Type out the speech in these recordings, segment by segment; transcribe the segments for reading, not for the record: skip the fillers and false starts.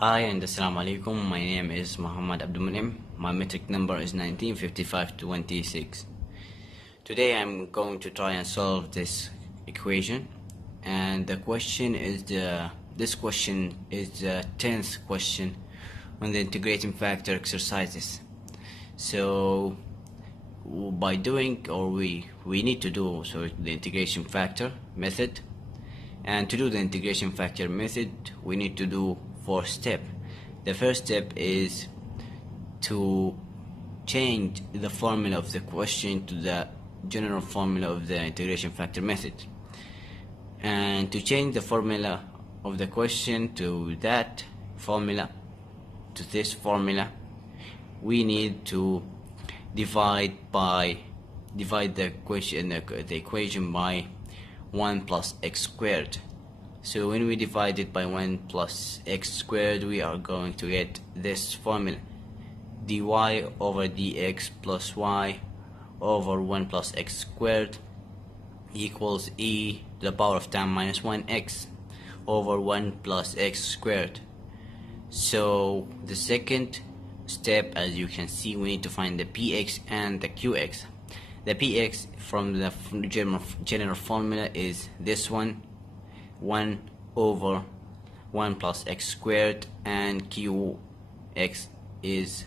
Hi and Assalamu alaikum. My name is Muhammad Abdulmunim. My metric number is 195526. Today I'm going to try and solve this equation, and the question is this question is the 10th question on the integrating factor exercises. So by doing, or we need to do the integration factor method, and to do the integration factor method we need to do 4 steps. The first step is to change the formula of the question to the general formula of the integration factor method. And to change the formula of the question to that formula, to this formula, we need to divide the equation by 1 plus x squared. So when we divide it by 1 plus x squared, we are going to get this formula: dy over dx plus y over 1 plus x squared equals e to the power of 10 minus 1x over 1 plus x squared. So the second step, as you can see, we need to find the px and the qx. The px from the general formula is this one, 1 over 1 plus x squared, and qx is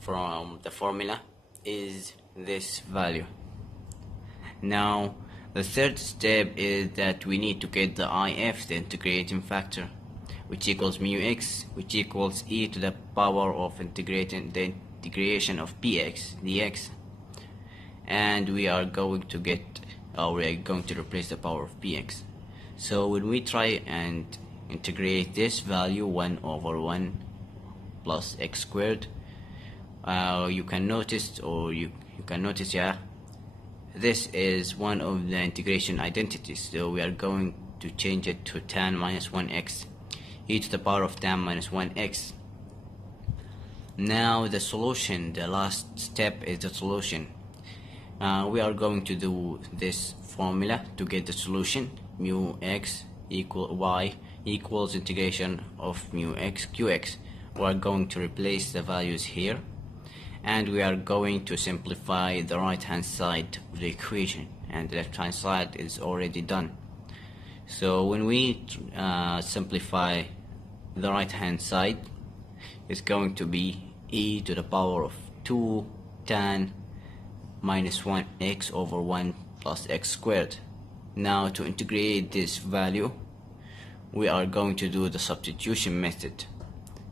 from the formula is this value. Now the third step is that we need to get the if, the integrating factor, which equals mu x, which equals e to the power of integrating the integration of px dx, and we are going to replace the power of px. So when we try and integrate this value, 1 over 1 plus x squared, you can notice, this is one of the integration identities. So we are going to change it to 10 minus 1x e to the power of 10 minus 1x. Now the solution, the last step is the solution. We are going to do this formula to get the solution: mu x equal y equals integration of mu x qx. We are going to replace the values here, and we are going to simplify the right hand side of the equation, and the left hand side is already done. So when we simplify the right hand side, it's going to be e to the power of 2 tan minus 1x over 1 plus x squared. Now to integrate this value, we are going to do the substitution method.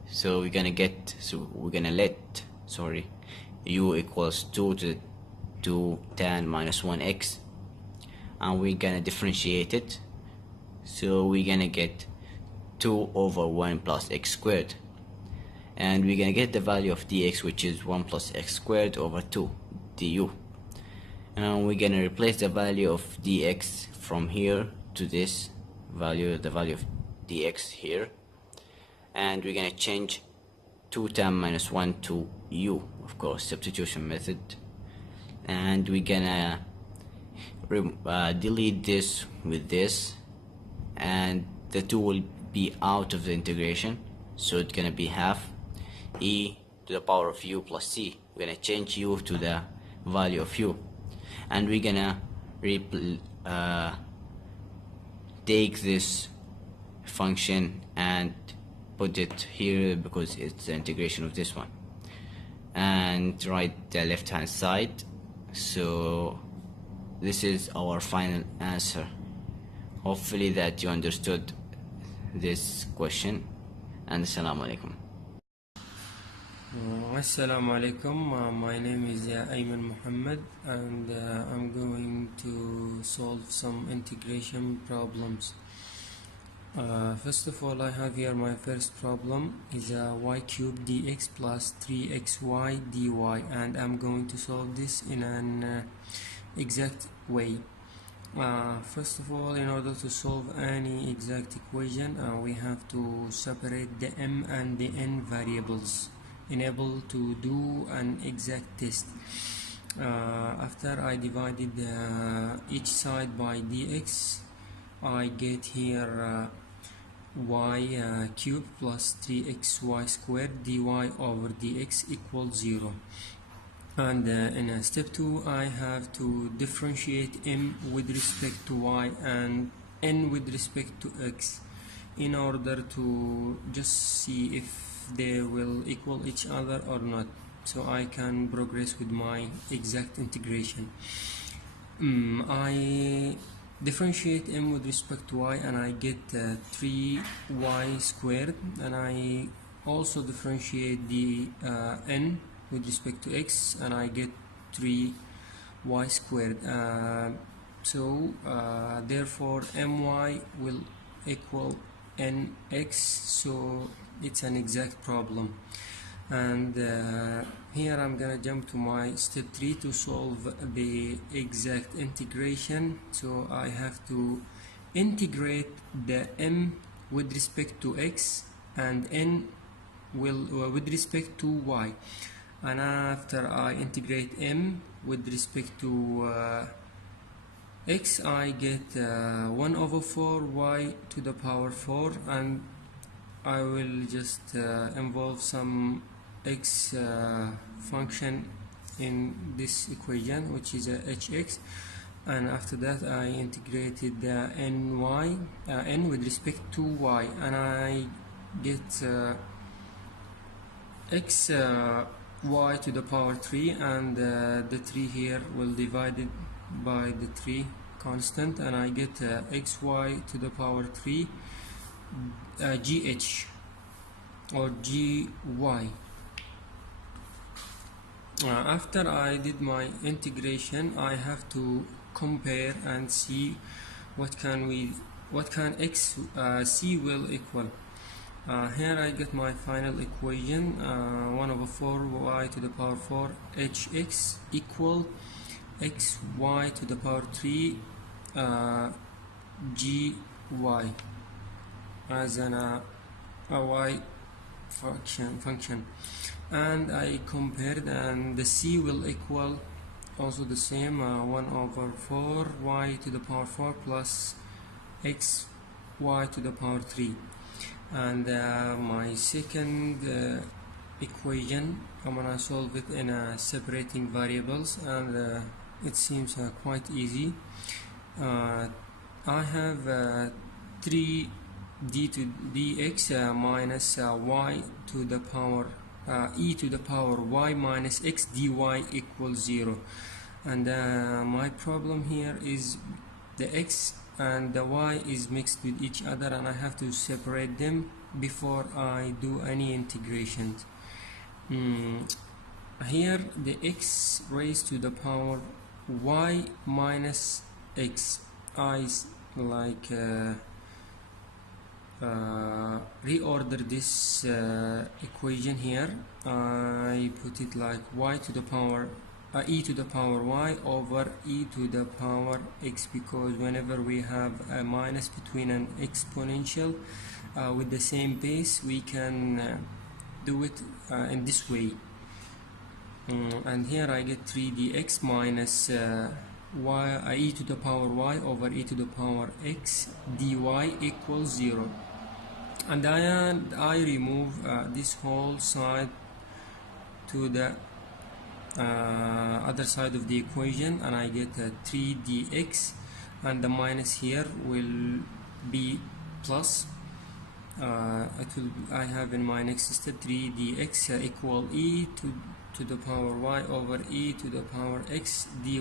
So we're gonna let u equals 2 to 2 tan minus 1x, and we're gonna differentiate it. So we're gonna get 2 over 1 plus x squared, and we're gonna get the value of dx, which is 1 plus x squared over 2 du. And we're gonna replace the value of dx from here to this value, the value of dx here, and we're gonna change 2 tan minus 1 to u, of course, substitution method, and we're gonna delete this with this, and the 2 will be out of the integration, so it's gonna be half e to the power of u plus c. We're gonna change u to the value of u, and we're gonna take this function and put it here because it's the integration of this one, and write the left hand side. So this is our final answer. Hopefully that you understood this question, and assalamu alaikum. Assalamu alaikum. My name is Ayman Muhammad, and I'm going to solve some integration problems. First of all, I have here my first problem is y cubed dx plus 3xy dy, and I'm going to solve this in an exact way. First of all, in order to solve any exact equation, we have to separate the m and the n variables, enable to do an exact test. After I divided each side by dx, I get here y cubed plus 3xy squared dy over dx equals 0. And in step 2 I have to differentiate m with respect to y and n with respect to x in order to just see if they will equal each other or not, so I can progress with my exact integration. I differentiate m with respect to y and I get 3y squared, and I also differentiate the n with respect to x and I get 3y squared. Therefore my will equal nx, so it's an exact problem. And here I'm gonna jump to my step 3 to solve the exact integration. So I have to integrate the m with respect to x and n with respect to y. And after I integrate m with respect to x, I get 1 over 4 y to the power 4, and I will just involve some x function in this equation, which is hx, and after that I integrated the n with respect to y, and I get x y to the power 3, and the 3 here will divide it by the 3 constant, and I get xy to the power 3 gh or gy. After I did my integration, I have to compare and see what can x c will equal. Here I get my final equation, 1 over 4 y to the power 4 hx equal xy to the power 3 gy as a y function, and I compared, and the c will equal also the same, 1 over 4 y to the power 4 plus x y to the power 3. And my second equation, I'm gonna solve it in separating variables, and it seems quite easy. I have 3 d to dx minus y to the power e to the power y minus x dy equals 0, and my problem here is the x and the y is mixed with each other, and I have to separate them before I do any integrations. Here the x raised to the power y minus x, I like reorder this equation here. I put it like y to the power e to the power y over e to the power x, because whenever we have a minus between an exponential with the same base, we can do it in this way. And here I get 3 dx minus e to the power y over e to the power x dy equals 0. And I remove this whole side to the other side of the equation, and I get 3 dx, and the minus here will be plus. I have in my next step 3 dx equal e to the power y over e to the power x dy,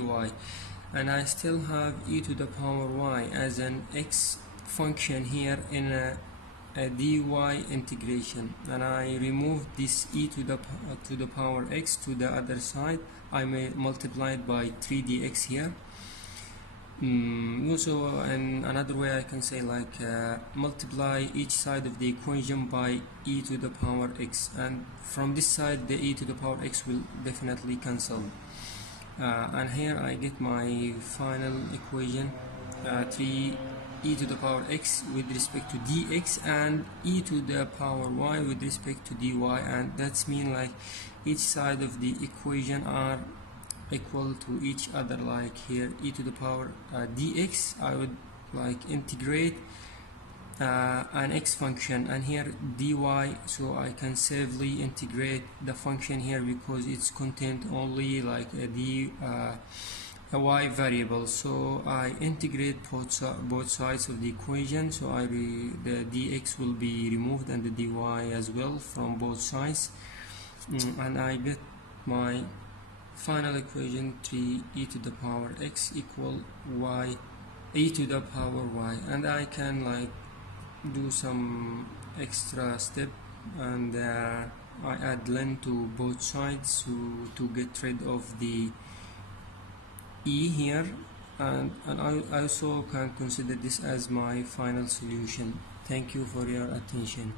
and I still have e to the power y as an x function here in a dy integration, and I remove this e to the power x to the other side. I may multiply it by 3 dx here. Also, in another way I can say like multiply each side of the equation by e to the power x, and from this side the e to the power x will definitely cancel. And here I get my final equation, 3 e to the power x with respect to dx and e to the power y with respect to dy, and that's mean like each side of the equation are equal to each other. Like here e to the power dx, I would like integrate an x function, and here dy, so I can safely integrate the function here because it's contained only like a y variable. So I integrate both sides of the equation, so the dx will be removed and the dy as well from both sides, and I get my final equation 3e to the power x equal y e to the power y. And I can like do some extra step, and I add ln to both sides to get rid of the e here, and I also can consider this as my final solution. Thank you for your attention.